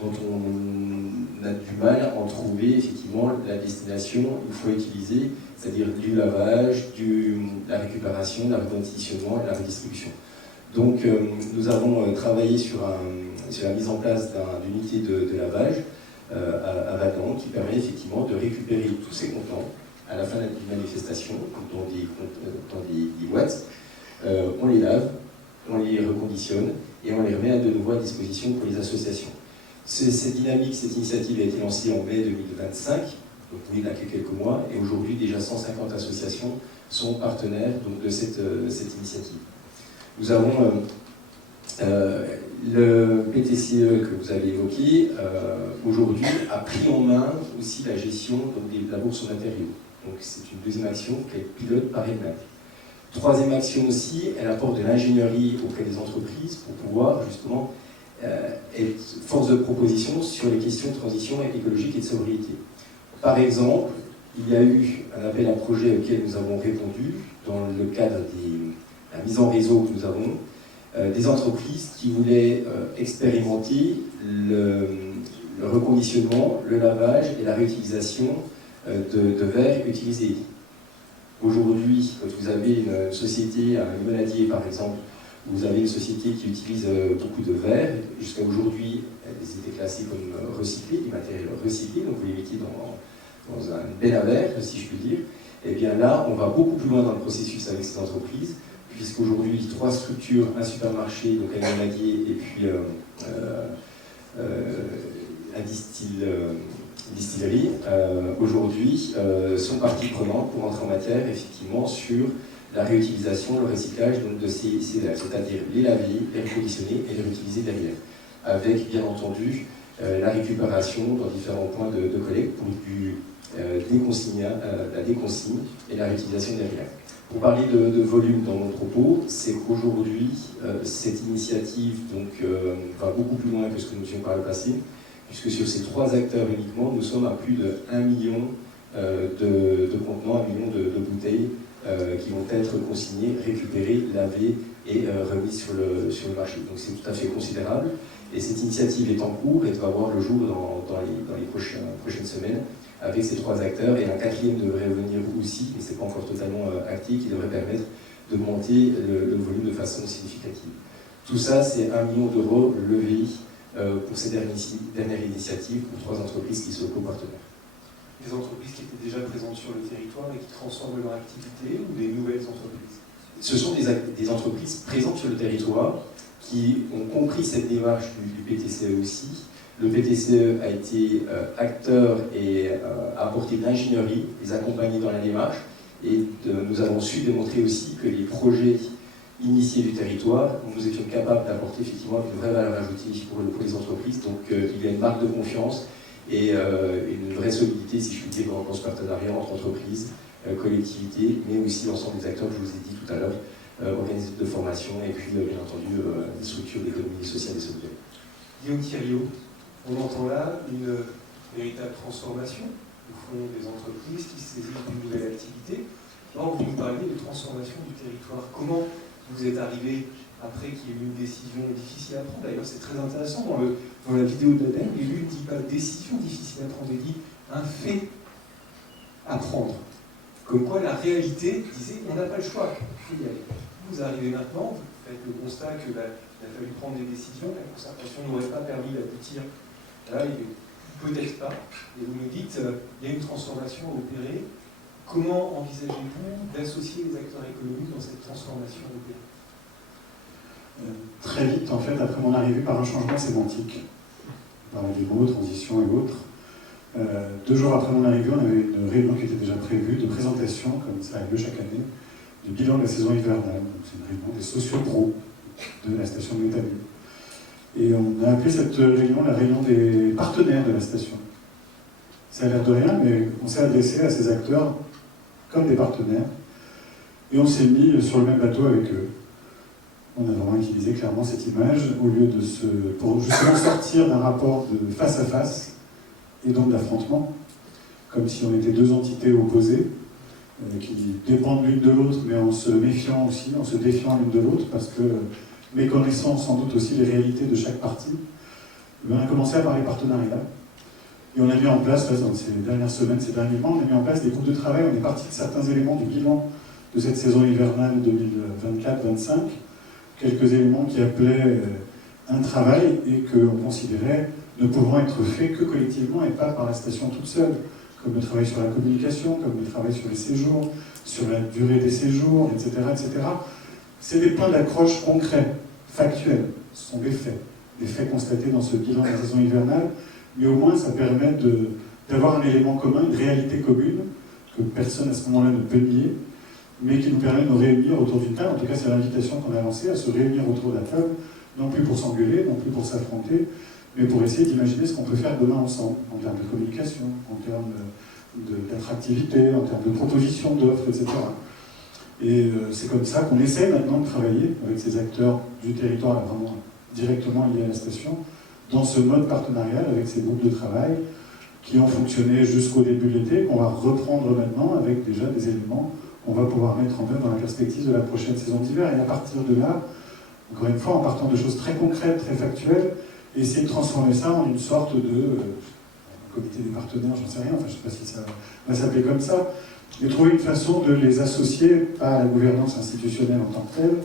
dont on a du mal à en trouver effectivement la destination une fois utilisée, c'est-à-dire du lavage, la récupération, le reconditionnement et la redistribution. Donc nous avons travaillé sur la mise en place d'une unité de lavage à Vadon qui permet effectivement de récupérer tous ces contenants à la fin d'une manifestation, dans des boîtes. On les lave, on les reconditionne et on les remet de nouveau à disposition pour les associations. Cette dynamique, cette initiative a été lancée en mai 2025, donc il y a quelques mois, et aujourd'hui déjà 150 associations sont partenaires donc, de cette initiative. Nous avons le PTCE que vous avez évoqué, aujourd'hui a pris en main aussi la gestion donc, de la bourse aux matériaux. Donc c'est une deuxième action qu'elle pilote par elle-même. Troisième action aussi, elle apporte de l'ingénierie auprès des entreprises pour pouvoir justement être force de proposition sur les questions de transition écologique et de sobriété. Par exemple, il y a eu un appel à projet auquel nous avons répondu dans le cadre de la mise en réseau que nous avons, des entreprises qui voulaient expérimenter le reconditionnement, le lavage et la réutilisation de verres utilisés. Aujourd'hui, quand vous avez une société, un limonadier par exemple, vous avez une société qui utilise beaucoup de verres, jusqu'à aujourd'hui, elles étaient classées comme recyclées, des matériels recyclés, donc vous les mettez dans un bel à verre, si je puis dire. Et bien là, on va beaucoup plus loin dans le processus avec ces entreprises, puisqu'aujourd'hui, 3 structures, un supermarché, donc un limonadier, et puis un distillerie, aujourd'hui, sont partie prenante pour entrer en matière, effectivement, sur la réutilisation, le recyclage donc, de ces verres, c'est-à-dire les laver, les reconditionner et les réutiliser derrière, avec bien entendu la récupération dans différents points de collecte pour la déconsigne et la réutilisation derrière. Pour parler de volume dans mon propos, c'est qu'aujourd'hui, cette initiative donc, va beaucoup plus loin que ce que nous faisions par le passé, puisque sur ces 3 acteurs uniquement, nous sommes à plus de 1 million de contenants, 1 million de bouteilles qui vont être consignés, récupérés, lavés et remis sur le marché. Donc c'est tout à fait considérable. Et cette initiative est en cours et va voir le jour dans les prochaines semaines avec ces 3 acteurs. Et un 4e devrait venir aussi, mais ce n'est pas encore totalement acté, qui devrait permettre de monter le volume de façon significative. Tout ça, c'est 1 million d'euros levés pour ces dernières initiatives pour 3 entreprises qui sont co-partenaires. Des entreprises qui étaient déjà présentes sur le territoire et qui transforment leur activité, ou des nouvelles entreprises? Ce sont des entreprises présentes sur le territoire qui ont compris cette démarche du PTCE aussi. Le PTCE a été acteur et a apporté de l'ingénierie, les accompagner dans la démarche, et nous avons su démontrer aussi que les projets initiés du territoire, nous étions capables d'apporter effectivement une vraie valeur ajoutée pour les entreprises. Donc il y a une marque de confiance et une vraie solidité, si je puis dire, dans ce partenariat entre entreprises, collectivités, mais aussi l'ensemble des acteurs que je vous ai dit tout à l'heure, organismes de formation et puis bien entendu des structures d'économie sociale et solidaire. Guillaume Thiriot, on entend là une véritable transformation au fond des entreprises qui se saisissent d'une nouvelle activité. Or, vous nous parliez de transformation du territoire. Comment vous êtes arrivé après qu'il y ait eu une décision difficile à prendre? D'ailleurs, c'est très intéressant. Dans la vidéo de l'ADEME, l'élu ne dit pas décision difficile à prendre, il dit un fait à prendre. Comme quoi la réalité disait on n'a pas le choix, il faut y aller. Vous arrivez maintenant, vous faites le constat qu'il a fallu prendre des décisions, la concertation n'aurait pas permis d'aboutir. Là, il est peut-être pas, et vous nous dites, il y a une transformation à opérer. Comment envisagez-vous d'associer les acteurs économiques dans cette transformation opérée? Très vite, en fait, après mon arrivée, par un changement sémantique. On parlait des mots, transition et autres. 2 jours après mon arrivée, on avait une réunion qui était déjà prévue de présentation, comme ça arrive chaque année, du bilan de la saison hivernale. Donc, c'est une réunion des sociopros de la station de Métanu. Et on a appelé cette réunion la réunion des partenaires de la station. Ça a l'air de rien, mais on s'est adressé à ces acteurs comme des partenaires. Et on s'est mis sur le même bateau avec eux. On a vraiment utilisé clairement cette image au lieu de pour justement sortir d'un rapport de face à face et donc d'affrontement, comme si on était 2 entités opposées qui dépendent l'une de l'autre, mais en se méfiant aussi, en se défiant l'une de l'autre, parce que méconnaissant sans doute aussi les réalités de chaque partie, on a commencé à parler partenariat. Et on a mis en place, là, dans ces dernières semaines, ces derniers mois, on a mis en place des groupes de travail. On est parti de certains éléments du bilan de cette saison hivernale 2024-25, quelques éléments qui appelaient un travail et qu'on considérait ne pouvant être fait que collectivement et pas par la station toute seule, comme le travail sur la communication, comme le travail sur les séjours, sur la durée des séjours, etc. etc. C'est des points d'accroche concrets, factuels, ce sont des faits constatés dans ce bilan de la saison hivernale, mais au moins ça permet d'avoir un élément commun, une réalité commune, que personne à ce moment-là ne peut nier, mais qui nous permet de nous réunir autour d'une table. En tout cas, c'est l'invitation qu'on a lancée, à se réunir autour de la table, non plus pour s'engueuler, non plus pour s'affronter, mais pour essayer d'imaginer ce qu'on peut faire demain ensemble, en termes de communication, en termes d'attractivité, en termes de propositions, d'offres, etc. Et c'est comme ça qu'on essaie maintenant de travailler avec ces acteurs du territoire, vraiment directement liés à la station, dans ce mode partenarial avec ces groupes de travail qui ont fonctionné jusqu'au début de l'été, qu'on va reprendre maintenant avec déjà des éléments qu'on va pouvoir mettre en œuvre dans la perspective de la prochaine saison d'hiver. Et à partir de là, encore une fois, en partant de choses très concrètes, très factuelles, essayer de transformer ça en une sorte de comité des partenaires, j'en sais rien, enfin je ne sais pas si ça va s'appeler comme ça, mais trouver une façon de les associer, pas à la gouvernance institutionnelle en tant que telle,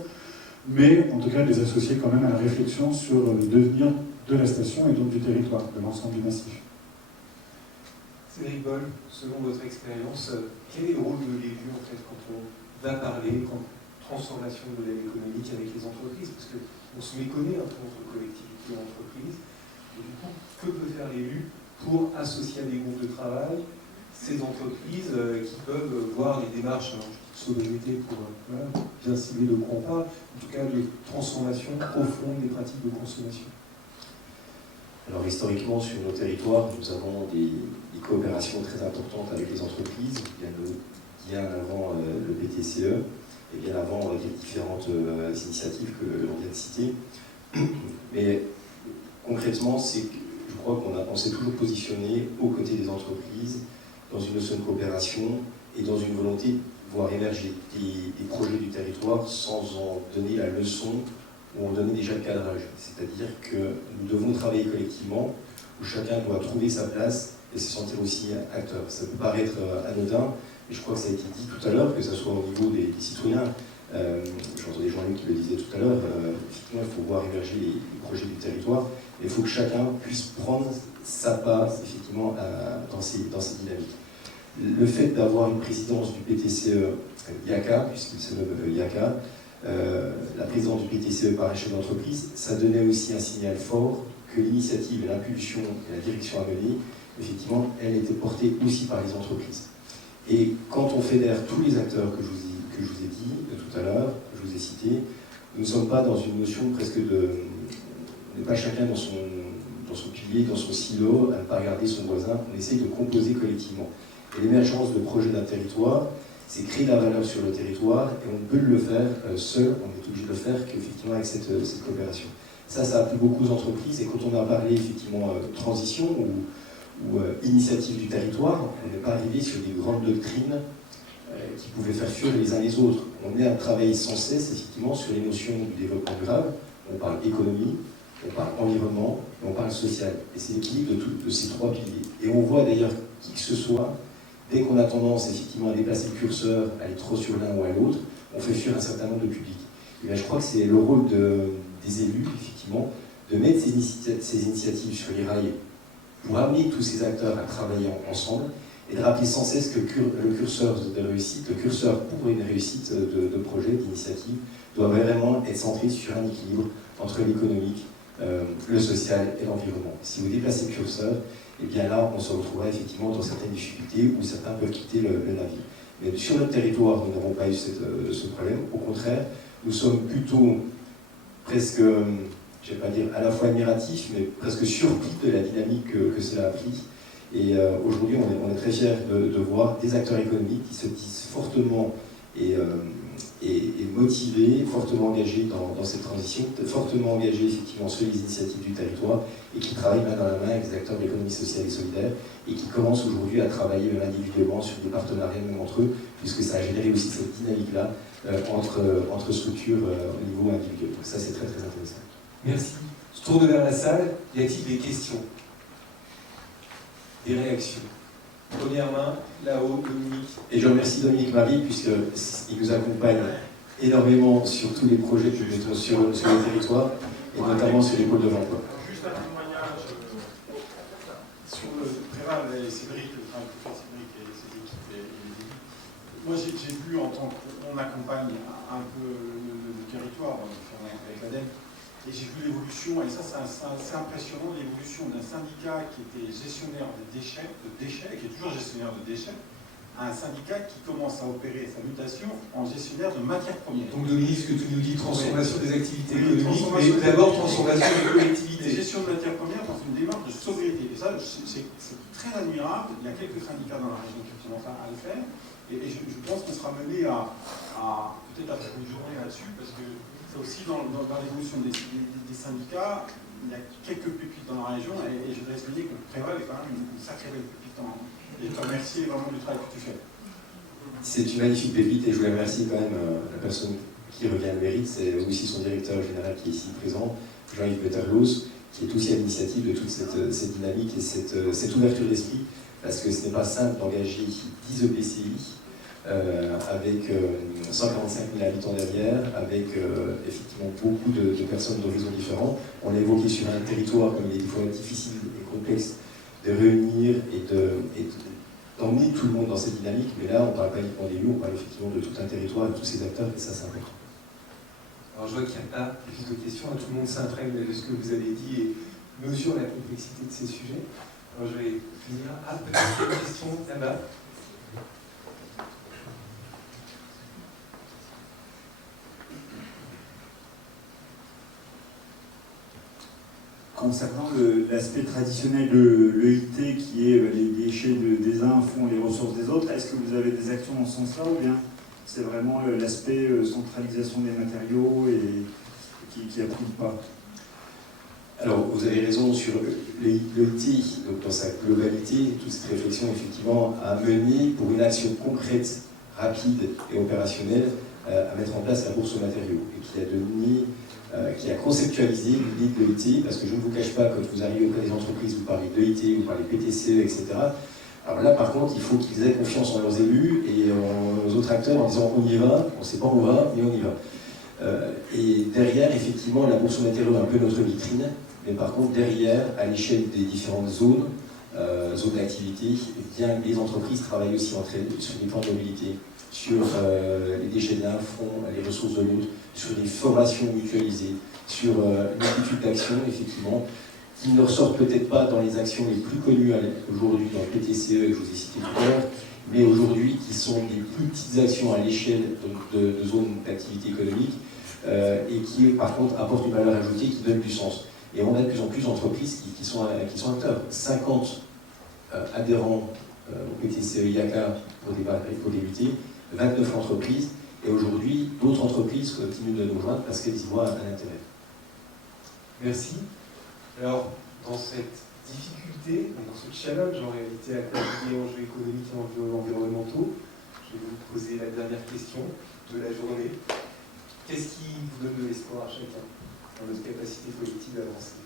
mais en tout cas de les associer quand même à la réflexion sur le devenir de la station et donc du territoire, de l'ensemble du massif. Cédric Boll, selon votre expérience, quel est le rôle de l'élu en fait quand on va parler transformation de modèle économique avec les entreprises? Parce qu'on se méconnaît un peu entre collectivités et entreprises. Et du coup, que peut faire l'élu pour associer à des groupes de travail ces entreprises qui peuvent voir les démarches, alors, sobriété pour bien cibler de quoi on parle, en tout cas de transformation profonde des pratiques de consommation? Alors historiquement, sur nos territoires, nous avons des coopérations très importantes avec les entreprises, bien avant le PTCE, et bien avant les différentes initiatives que l'on vient de citer. Mais concrètement, je crois qu'on s'est toujours positionné aux côtés des entreprises, dans une notion de coopération et dans une volonté de voir émerger des projets du territoire sans en donner la leçon ou en donner déjà le cadrage. C'est-à-dire que nous devons travailler collectivement, où chacun doit trouver sa place et se sentir aussi acteur. Ça peut paraître anodin, mais je crois que ça a été dit tout à l'heure, que ce soit au niveau des citoyens. J'entendais Jean-Luc qui le disait tout à l'heure, effectivement, il faut voir émerger les projets du territoire, et il faut que chacun puisse prendre sa part, effectivement, dans ces dynamiques. Le fait d'avoir une présidence du PTCE IACA, puisqu'il se nomme IACA, la présidence du PTCE par un chef d'entreprise, ça donnait aussi un signal fort que l'initiative et l'impulsion et la direction à mener, effectivement, elle était portée aussi par les entreprises. Et quand on fédère tous les acteurs que je vous ai dit tout à l'heure, je vous ai cité, nous ne sommes pas dans une notion presque on n'est pas chacun dans son pilier, dans son silo, à ne pas regarder son voisin, on essaye de composer collectivement. Et l'émergence de projets d'un territoire, c'est créer de la valeur sur le territoire, et on peut le faire seul, on est obligé de le faire qu'effectivement avec cette coopération. Ça a plu beaucoup aux entreprises, et quand on a parlé effectivement transition ou initiative du territoire, on n'est pas arrivé sur des grandes doctrines qui pouvaient faire fuir les uns les autres. On est à travailler sans cesse effectivement sur les notions du développement durable. On parle économie, on parle environnement, et on parle social. Et c'est l'équilibre de ces trois piliers. Et on voit d'ailleurs qui que ce soit, dès qu'on a tendance effectivement à déplacer le curseur, à aller trop sur l'un ou à l'autre, on fait fuir un certain nombre de publics. Et bien, je crois que c'est le rôle des élus, effectivement, de mettre ces initiatives sur les rails pour amener tous ces acteurs à travailler ensemble et de rappeler sans cesse que le curseur de réussite, le curseur pour une réussite de projet, d'initiative, doit vraiment être centré sur un équilibre entre l'économique, le social et l'environnement. Si vous déplacez le curseur, et bien là, on se retrouvera effectivement dans certaines difficultés où certains peuvent quitter le navire. Mais sur notre territoire, nous n'avons pas eu ce problème. Au contraire, nous sommes plutôt presque, je ne vais pas dire à la fois admiratifs, mais presque surpris de la dynamique que cela a pris. Et aujourd'hui, on est très fiers de voir des acteurs économiques qui se disent fortement et motivés, fortement engagés dans cette transition, fortement engagés effectivement sur les initiatives du territoire et qui travaillent main dans la main avec des acteurs de l'économie sociale et solidaire et qui commencent aujourd'hui à travailler même individuellement sur des partenariats même entre eux, puisque ça a généré aussi cette dynamique-là entre structures au niveau individuel. Donc ça, c'est très très intéressant. Merci. Je tourne vers la salle. Y a-t-il des questions? Des réactions? Première main, là-haut, Dominique. Et je remercie Dominique Marie, puisqu'il nous accompagne énormément sur tous les projets que nous mettons sur le territoire, et notamment sur les pôles de l'emploi. Juste un témoignage sur le Préval et Cédric, le travail que fait Cédric et ses équipes et les équipes. Moi, j'ai vu en tant qu'on accompagne un peu le territoire avec l'ADEME, et j'ai vu l'évolution, et ça c'est assez impressionnant, l'évolution d'un syndicat qui était gestionnaire de déchets, qui est toujours gestionnaire de déchets, à un syndicat qui commence à opérer sa mutation en gestionnaire de matières premières. Donc Dominique, ce que tu nous dis, transformation des activités économiques, mais d'abord transformation des collectivités. Gestion de matières premières dans une démarche de sobriété. Et ça, c'est très admirable. Il y a quelques syndicats dans la région qui commencent à le faire. Et je pense qu'on sera mené à peut-être à faire une journée là-dessus, parce que c'est aussi dans l'évolution des syndicats, il y a quelques pépites dans la région, et je voudrais souligner que Préval est quand même une sacrée belle pépite. Et je te remercie vraiment du travail que tu fais. C'est une magnifique pépite, et je voulais remercier quand même la personne qui revient le mérite, c'est aussi son directeur général qui est ici présent, Jean-Yves Betterlos, qui est aussi à l'initiative de toute cette dynamique et cette ouverture d'esprit, parce que ce n'est pas simple d'engager 10 EPCI avec 145 000 habitants derrière, avec effectivement beaucoup de personnes d'horizons différents. On l'a évoqué sur un territoire comme il est des fois difficile et complexe de réunir et d'emmener tout le monde dans cette dynamique, mais là on ne parle pas uniquement des lieux, on parle effectivement de tout un territoire, de tous ces acteurs, et ça c'est important. Alors je vois qu'il n'y a pas plus de questions, tout le monde s'imprègne de ce que vous avez dit et mesure la complexité de ces sujets. Alors je vais finir. Ah, peut-être une question là-bas. Concernant l'aspect traditionnel de l'EIT qui est les déchets des uns font les ressources des autres, est-ce que vous avez des actions dans ce sens-là ou bien c'est vraiment l'aspect centralisation des matériaux et qui a pris le pas? Alors vous avez raison sur l'EIT, donc dans sa globalité, toute cette réflexion effectivement a mené pour une action concrète, rapide et opérationnelle à mettre en place la bourse aux matériaux et qui a conceptualisé l'idée de l'EIT, parce que je ne vous cache pas, quand vous arrivez auprès des entreprises, vous parlez de l'EIT, vous parlez PTCE, etc. Alors là, par contre, il faut qu'ils aient confiance en leurs élus et aux autres acteurs en disant on y va, on ne sait pas où on va, mais on y va. Et derrière, effectivement, la bourse aux matériaux est un peu notre vitrine, mais par contre, derrière, à l'échelle des différentes zones d'activité, eh bien, les entreprises travaillent aussi entre elles sur des plans de mobilité, sur les déchets de l'un, les ressources de l'autre, sur des formations mutualisées, sur une multitude d'actions, effectivement, qui ne ressortent peut-être pas dans les actions les plus connues aujourd'hui dans le PTCE, que je vous ai cité tout à l'heure, mais aujourd'hui qui sont des plus petites actions à l'échelle de zones d'activité économique et qui, par contre, apportent une valeur ajoutée qui donne du sens. Et on a de plus en plus d'entreprises qui sont acteurs. 50 adhérents au PTCE IACA pour débuter, 29 entreprises, et aujourd'hui, d'autres entreprises continuent de nous rejoindre parce qu'elles y voient un intérêt. Merci. Alors, dans cette difficulté, dans ce challenge en réalité à combiner enjeux économiques et enjeux environnementaux, je vais vous poser la dernière question de la journée. Qu'est-ce qui vous donne de l'espoir à chacun dans notre capacité collective d'avancer?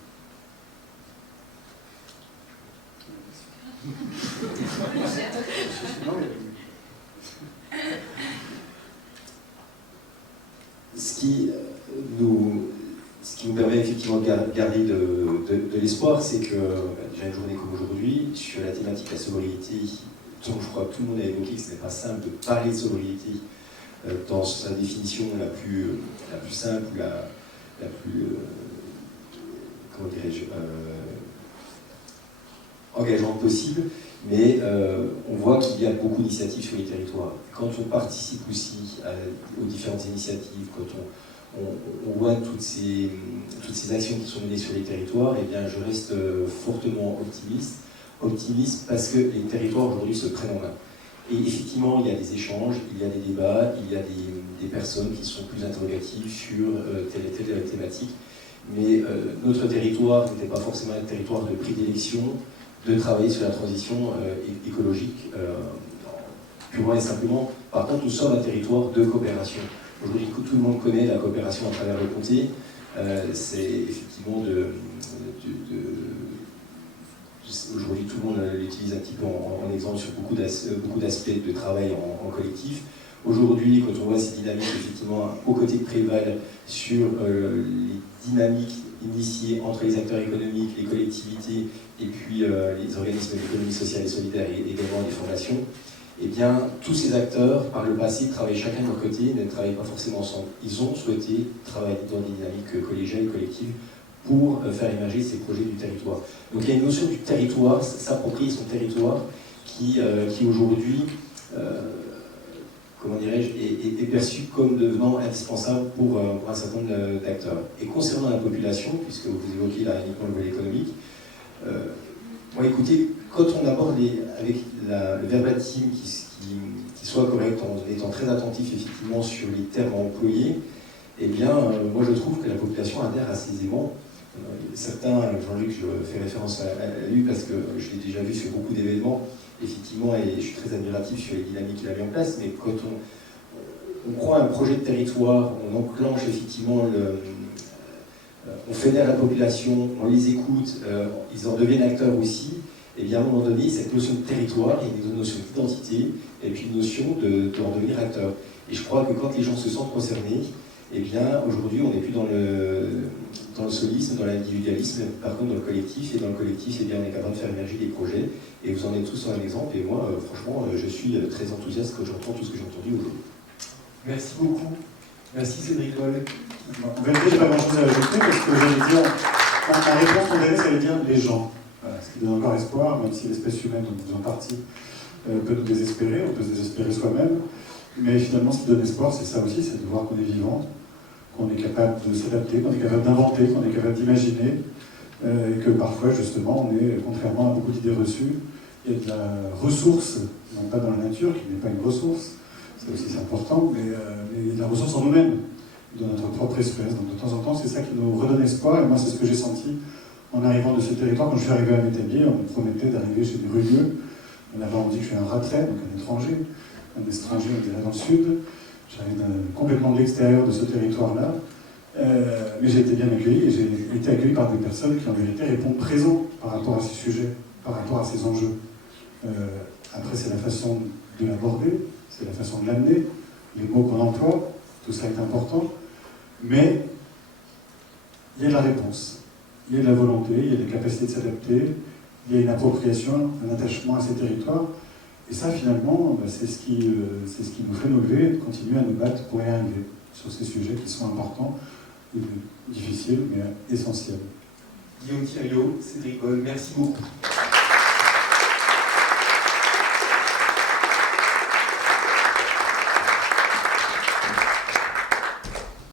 ce qui nous permet effectivement de garder de l'espoir, c'est que déjà une journée comme aujourd'hui, sur la thématique de la sobriété, dont je crois que tout le monde a évoqué que ce n'est pas simple de parler de sobriété dans sa définition la plus simple, ou la plus, comment dirais-je, engageante possible, mais on voit qu'il y a beaucoup d'initiatives sur les territoires. Quand on participe aussi aux différentes initiatives, quand on voit toutes ces actions qui sont menées sur les territoires, eh bien, je reste fortement optimiste parce que les territoires aujourd'hui se prennent en main. Et effectivement, il y a des échanges, il y a des débats, il y a des personnes qui sont plus interrogatives sur telle et telle thématique, mais notre territoire n'était pas forcément un territoire de prédilection de travailler sur la transition écologique purement et simplement. Par contre, nous sommes un territoire de coopération. Aujourd'hui, tout le monde connaît la coopération à travers le comté. C'est effectivement aujourd'hui, tout le monde l'utilise un petit peu en exemple sur beaucoup d'aspects de travail en collectif. Aujourd'hui, quand on voit ces dynamiques, effectivement, aux côtés de Préval, sur les dynamiques initiées entre les acteurs économiques, les collectivités, et puis les organismes d'économie sociale et solidaire, et également les fondations, eh bien, tous ces acteurs, par le passé, travaillent chacun de leur côté, ne travaillent pas forcément ensemble. Ils ont souhaité travailler dans des dynamiques collégiales, collectives, pour faire émerger ces projets du territoire. Donc il y a une notion du territoire, s'approprier son territoire, qui aujourd'hui, comment dirais-je, est perçu comme devenant indispensable pour un certain nombre d'acteurs. Et concernant la population, puisque vous évoquez là uniquement le volet économique, bon, écoutez, quand on aborde avec le verbatim qui soit correct, en étant très attentif effectivement sur les termes à employer, eh bien, moi je trouve que la population adhère assez aisément. Certains, Jean-Luc, je fais référence à lui parce que je l'ai déjà vu sur beaucoup d'événements, effectivement, et je suis très admiratif sur les dynamiques qu'il a mis en place, mais quand on croit à un projet de territoire, on enclenche effectivement on fédère la population, on les écoute, ils en deviennent acteurs aussi, et bien à un moment donné, cette notion de territoire, il y a une notion d'identité, et puis une notion d'en devenir acteur. Et je crois que quand les gens se sentent concernés, eh bien aujourd'hui on n'est plus dans le solisme, dans l'individualisme, par contre dans le collectif, et dans le collectif, eh bien, on est capable de faire émerger des projets, et vous en êtes tous un exemple, et moi, franchement, je suis très enthousiaste quand j'entends tout ce que j'ai entendu aujourd'hui. Merci beaucoup. Merci Cédric Goll. En vérité, je n'ai pas grand-chose à ajouter parce que j'allais dire, la réponse qu'on donnait, c'est bien les gens. Voilà, ce qui donne encore espoir, même si l'espèce humaine, dont nous en partie, peut nous désespérer, on peut se désespérer soi-même. Mais finalement, ce qui donne espoir, c'est ça aussi, c'est de voir qu'on est vivant, qu'on est capable de s'adapter, qu'on est capable d'inventer, qu'on est capable d'imaginer, et que parfois, justement, on est, contrairement à beaucoup d'idées reçues, il y a de la ressource, non pas dans la nature, qui n'est pas une ressource, c'est aussi important, mais de la ressource en nous-mêmes, de notre propre espèce. Donc de temps en temps, c'est ça qui nous redonne espoir, et moi, c'est ce que j'ai senti en arrivant de ce territoire. Quand je suis arrivé à Métabier, on me promettait d'arriver chez des Rulieux. Là-bas, on me dit que je suis un ratrait, donc un étranger, on dirait dans le sud. J'arrive complètement de l'extérieur de ce territoire-là, mais j'ai été bien accueilli, et j'ai été accueilli par des personnes qui, en vérité, répondent présents par rapport à ces sujets, par rapport à ces enjeux. Après, c'est la façon de l'aborder, c'est la façon de l'amener, les mots qu'on emploie, tout ça est important, mais il y a de la réponse, il y a de la volonté, il y a des capacités de s'adapter, il y a une appropriation, un attachement à ces territoires, et ça, finalement, c'est ce qui nous fait nous lever et de continuer à nous battre pour y arriver sur ces sujets qui sont importants, et difficiles, mais essentiels. Guillaume Thiriot, Cédric Goll, merci beaucoup.